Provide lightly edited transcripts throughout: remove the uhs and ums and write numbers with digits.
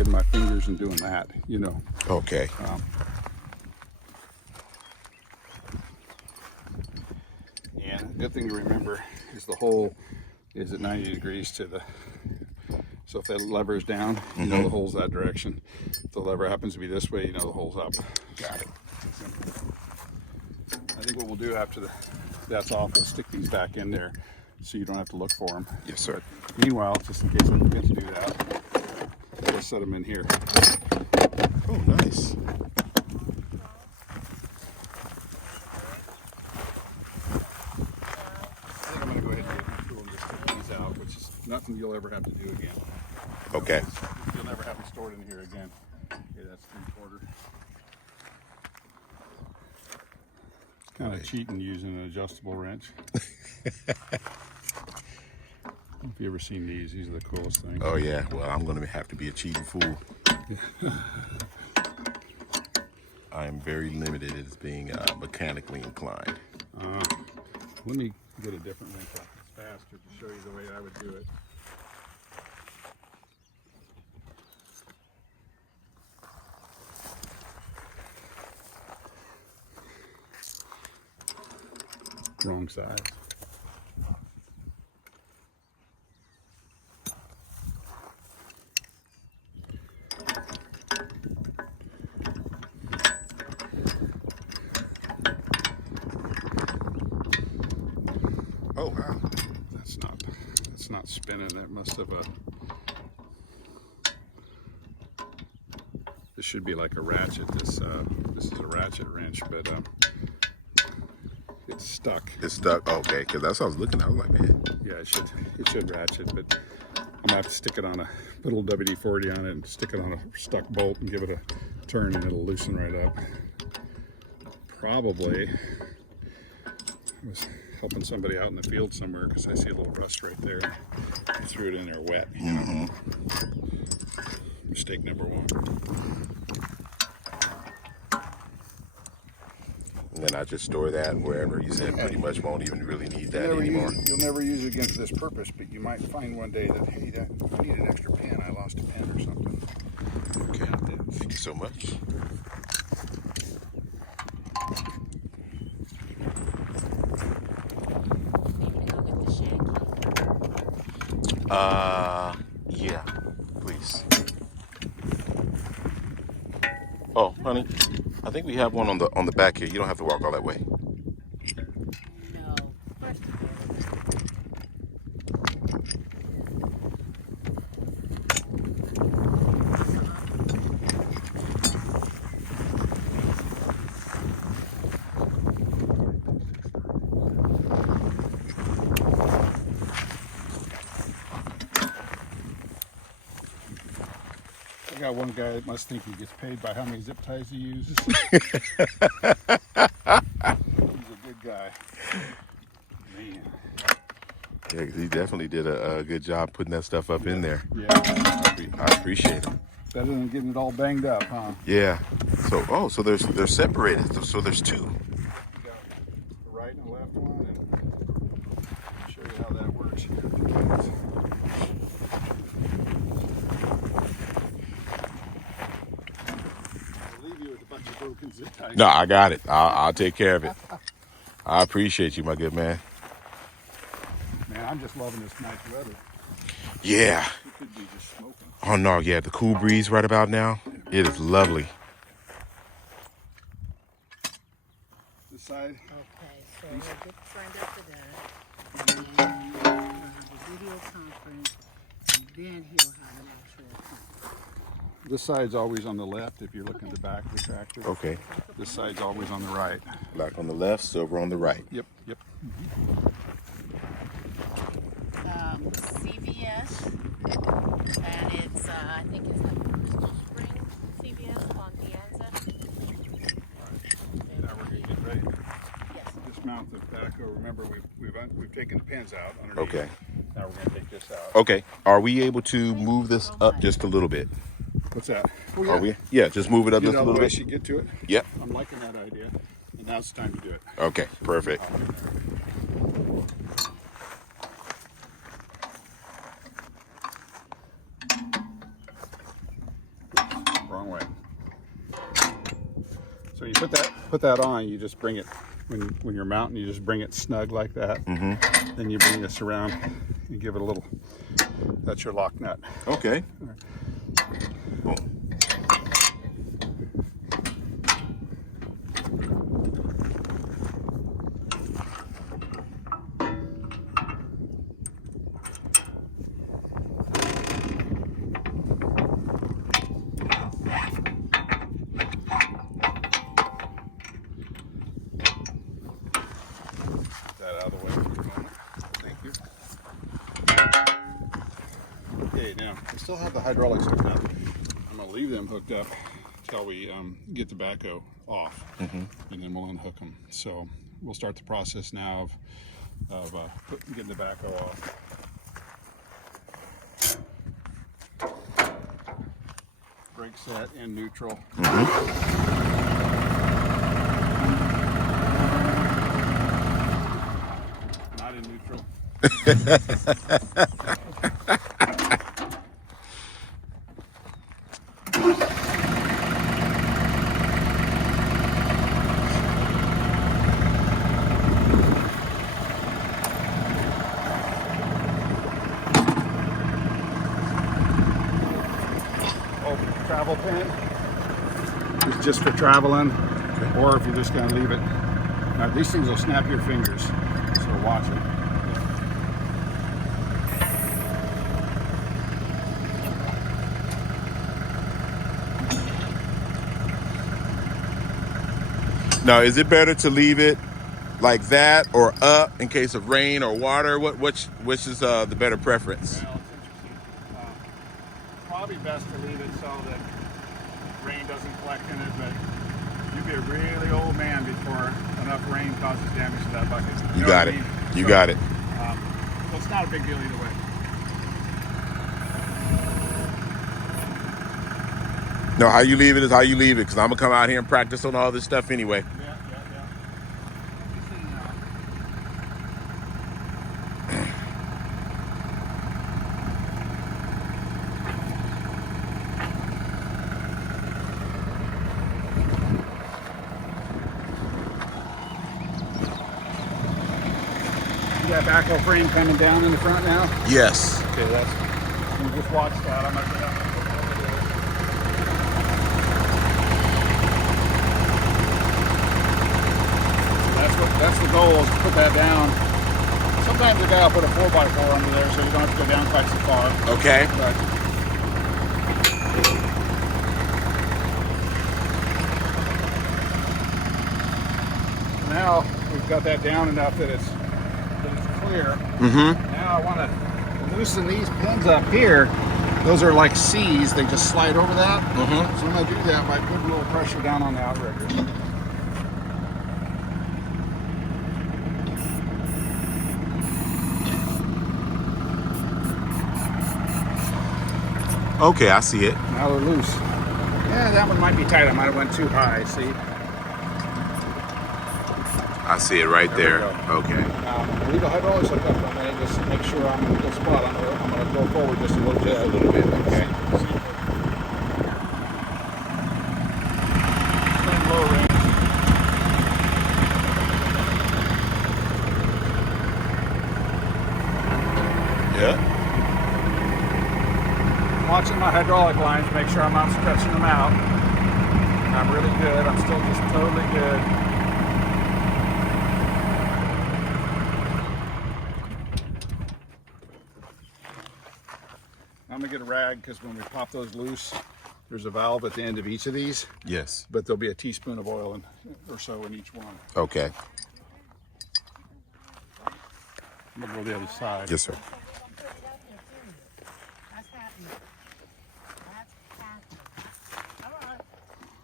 sticking my fingers and doing that, you know. Okay. And a good thing to remember is the hole is at 90 degrees to the, so if that lever is down, you know the hole's that direction. If the lever happens to be this way, you know the hole's up. Got it. I think what we'll do after that's off, we'll stick these back in there so you don't have to look for them. Yes, sir. But meanwhile, just in case I forget to do that, we'll set them in here. Oh, nice. I think I'm going to go ahead and get my tool and just take these out, which is nothing you'll ever have to do again. Okay. You'll never have them stored in here again. Okay, that's 3/4. Kind of cheating using an adjustable wrench. If you ever seen these are the coolest things. Oh yeah, well I'm gonna have to be a cheating fool. I am very limited as being mechanically inclined. Let me get a different wrench off. It's faster to show you the way I would do it. Wrong size. Oh wow. That's not spinning. That must have this should be like a ratchet. This is a ratchet wrench, but it's stuck. It's stuck. Okay, because that's what I was looking at. I was like, man. Yeah, it should ratchet, but I'm gonna have to stick it on put a little WD-40 on it and stick it on a stuck bolt and give it a turn and it'll loosen right up. Probably I was helping somebody out in the field somewhere because I see a little rust right there. I threw it in there wet. You know? Mistake number one. And then I just store that wherever. You said pretty much won't even really need that anymore. You'll never use it against this purpose, but you might find one day that, hey, I need an extra pen. I lost a pen or something. Okay. Thank you so much. Yeah, please. Oh, honey, I think we have one on the back here. You don't have to walk all that way. No. I got one guy that must think he gets paid by how many zip ties he uses. He's a good guy. Man. Yeah, 'cause he definitely did a good job putting that stuff up in there. Yeah. I appreciate it. Better than getting it all banged up, huh? Yeah. So they're separated. So there's two. You got the right and the left one, and I'll show you how that works here. I'll leave you with a bunch of broken zip ties. No, I got it. I'll take care of it. I appreciate you, my good man. Man, I'm just loving this nice weather. Yeah. It could be just smoking. Oh no, yeah, the cool breeze right about now. It is lovely. This side. Okay, so we'll get signed up for that. And then we'll have a video conference, and then he'll have an actual conference. This side's always on the left if you're looking at the back of the tractor. Okay. This side's always on the right. Black on the left, silver on the right. Yep, yep. CVS, and it's, I think it's at Crystal Springs CVS on Piazza. Now we're going to get ready to Yes. dismount the backhoe. Remember, we've taken the pins out underneath. Okay. Now we're going to take this out. Okay. Are we able to move this up just a little bit? What's that? Oh, yeah. Are we? Yeah, just move it up Get just a out of the little way bit. so you get to it. Yep. I'm liking that idea. And now it's time to do it. Okay, perfect. put that on, you just bring it, when you're mounting, you just bring it snug like that. Then you bring this around and give it a little, that's your lock nut. Okay. Boom. That out of the way for a moment. Thank you. Okay, now we still have the hydraulics hooked up. I'm going to leave them hooked up until we get the backhoe off, and then we'll unhook them. So we'll start the process now of getting the backhoe off. Brake set in neutral. Not in neutral. Travel pin is just for traveling, or if you're just going to leave it. Now these things will snap your fingers, so watch it. Now, is it better to leave it like that or up in case of rain or water? Which is the better preference? Well, it's interesting. Probably best to leave it so that rain doesn't collect in it, but you'd be a really old man before enough rain causes damage to that bucket. You got it. You got it. So it's not a big deal either way. No, how you leave it is how you leave it, because I'm going to come out here and practice on all this stuff anyway. Yeah. See that backhoe frame coming down in the front now? Yes. Okay, you just watch that. I'm gonna get out. That's the goal, is to put that down. Sometimes the guy will put a 4x4 under there so you don't have to go down quite so far. Okay. But now we've got that down enough that it's clear. Now I want to loosen these pins up here. Those are like C's, they just slide over that. So I'm going to do that by putting a little pressure down on the outrigger. Okay, I see it. Now they're loose. Yeah, that one might be tight. I might have went too high, see? I see it right there. Okay. Leave the hydraulics hooked up for a minute, just to make sure I'm in a good spot. I'm going to go forward just a little bit. Just a little bit. Okay. Staying low range. Yeah. Watching my hydraulic lines, make sure I'm not stretching them out. I'm really good. I'm still just totally good. I'm gonna get a rag because when we pop those loose, there's a valve at the end of each of these, Yes. but there'll be a teaspoon of oil or so in each one. Okay. I'm gonna go the other side. Yes, sir. That's happening. That's happening. All right.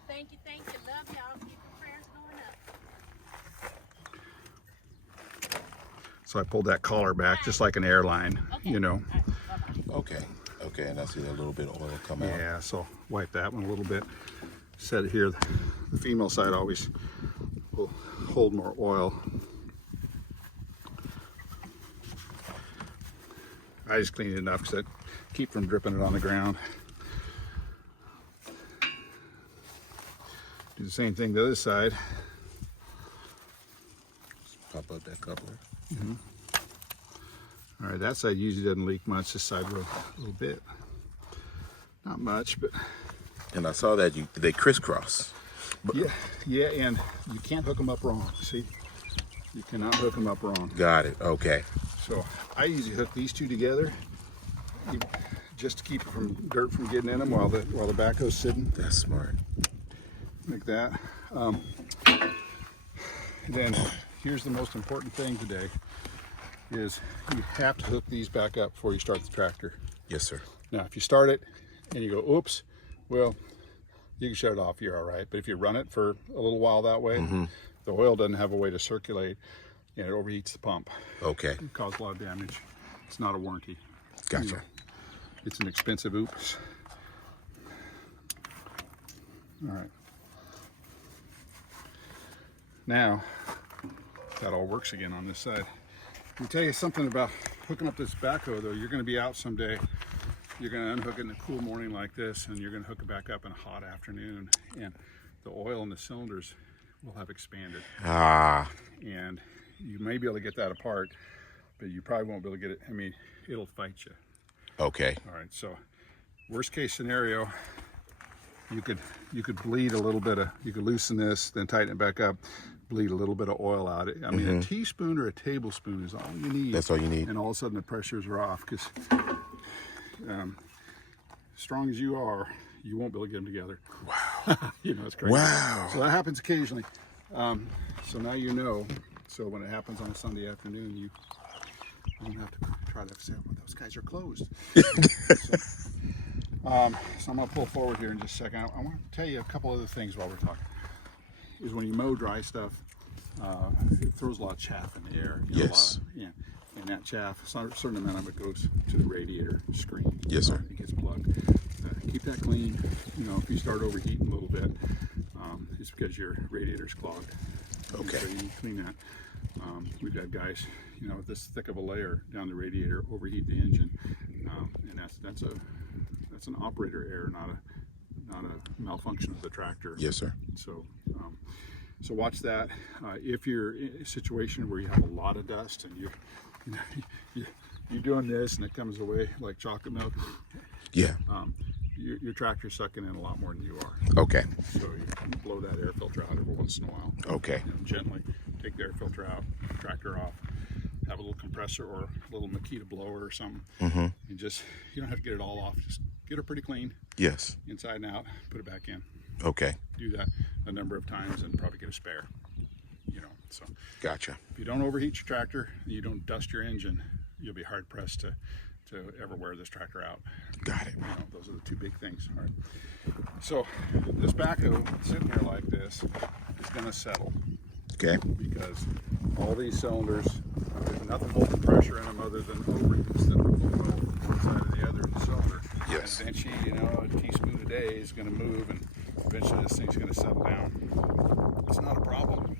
Thank you. Love y'all. Keep your prayers going up. So I pulled that collar back just like an airline, you know. Okay. Okay, and I see a little bit of oil come out. Yeah, so wipe that one a little bit. Set it here. The female side always will hold more oil. I just cleaned it enough because I keep from dripping it on the ground. Do the same thing to the other side. Pop up that coupler. All right, that side usually doesn't leak much. This side will a little bit. Not much, but And I saw that they crisscross. yeah, and you can't hook them up wrong. See, you cannot hook them up wrong. Got it. Okay. So I usually hook these two together, just to keep dirt from getting in them while the backhoe's sitting. That's smart. Like that. Then here's the most important thing today: is you have to hook these back up before you start the tractor. Yes, sir. Now, if you start it and you go, oops, well, you can shut it off, you're all right. But if you run it for a little while that way, the oil doesn't have a way to circulate and it overheats the pump. Okay. It causes a lot of damage. It's not a warranty. Gotcha. It's an expensive oops. All right. Now, that all works again on this side. Let me tell you something about hooking up this backhoe though. You're gonna be out someday. You're going to unhook it in a cool morning like this, and you're going to hook it back up in a hot afternoon, and the oil in the cylinders will have expanded. And you may be able to get that apart, but you probably won't be able to get it. I mean, it'll fight you. Okay. All right, so worst case scenario, you could bleed a little bit of, you could loosen this, then tighten it back up, bleed a little bit of oil out. I mean, a teaspoon or a tablespoon is all you need. That's all you need. And all of a sudden the pressures are off, because strong as you are, you won't be able to get them together. Wow. You know, it's crazy. Wow. So that happens occasionally. So now you know. So when it happens on a Sunday afternoon, you don't have to try to say, well, those guys are closed. So I'm going to pull forward here in just a second. I want to tell you a couple other things while we're talking. Is when you mow dry stuff, it throws a lot of chaff in the air. You know, Yes. And that chaff, a certain amount of it goes to the radiator screen. Yes, sir. It gets plugged. Keep that clean. You know, if you start overheating a little bit, it's because your radiator's clogged. Okay. So you need to clean that. We've got guys, you know, with this thick of a layer down the radiator, overheat the engine, and that's an operator error, not a malfunction of the tractor. Yes, sir. So, so watch that. If you're in a situation where you have a lot of dust and you're doing this and it comes away like chocolate milk, Yeah. your tractor's sucking in a lot more than you are. Okay. So you can blow that air filter out every once in a while. Okay. You know, gently take the air filter out, tractor off, have a little compressor or a little Makita blower or something, and just, you don't have to get it all off. Just get it pretty clean. Yes. Inside and out, put it back in. Okay. Do that a number of times and probably get a spare. You know, so Gotcha. if you don't overheat your tractor and you don't dust your engine, you'll be hard pressed to ever wear this tractor out. Got it. You know, those are the two big things. All right. So this backhoe sitting here like this is going to settle. Okay. Because all these cylinders, there's nothing holding pressure in them other than O-rings that will go from one side or the other of the cylinder. Yes. And eventually, you know, a teaspoon a day is going to move, and eventually this thing's going to settle down. It's not a problem.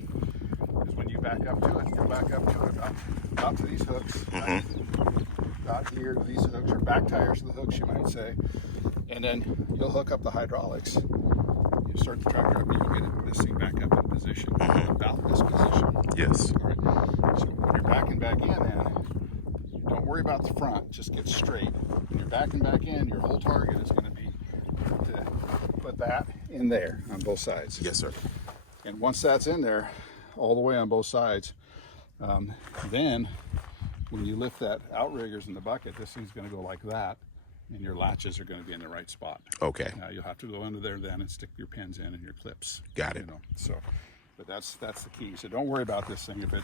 Because when you back up to it, you'll back up to it up to these hooks, about here to these hooks, or back tires to the hooks, you might say. And then you'll hook up the hydraulics. You start the tractor up, and you'll get this thing back up in position, about this position. Yes. All right. So when you're backing back in, then don't worry about the front. Just get straight. When you're backing back in, your whole target is going to be to put that in there on both sides. Yes, sir. And once that's in there, all the way on both sides, then when you lift that outriggers in the bucket, this thing's going to go like that, and your latches are going to be in the right spot. Okay. Now you'll have to go under there then and stick your pins in and your clips. Got it. You know, so, but that's the key. So don't worry about this thing if it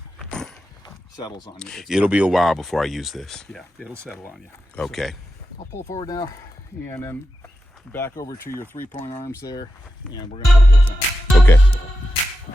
settles on you. It'll be a while before I use this. Yeah, it'll settle on you. Okay. So I'll pull forward now, and then back over to your 3-point arms there, and we're going to put those on. Okay. So,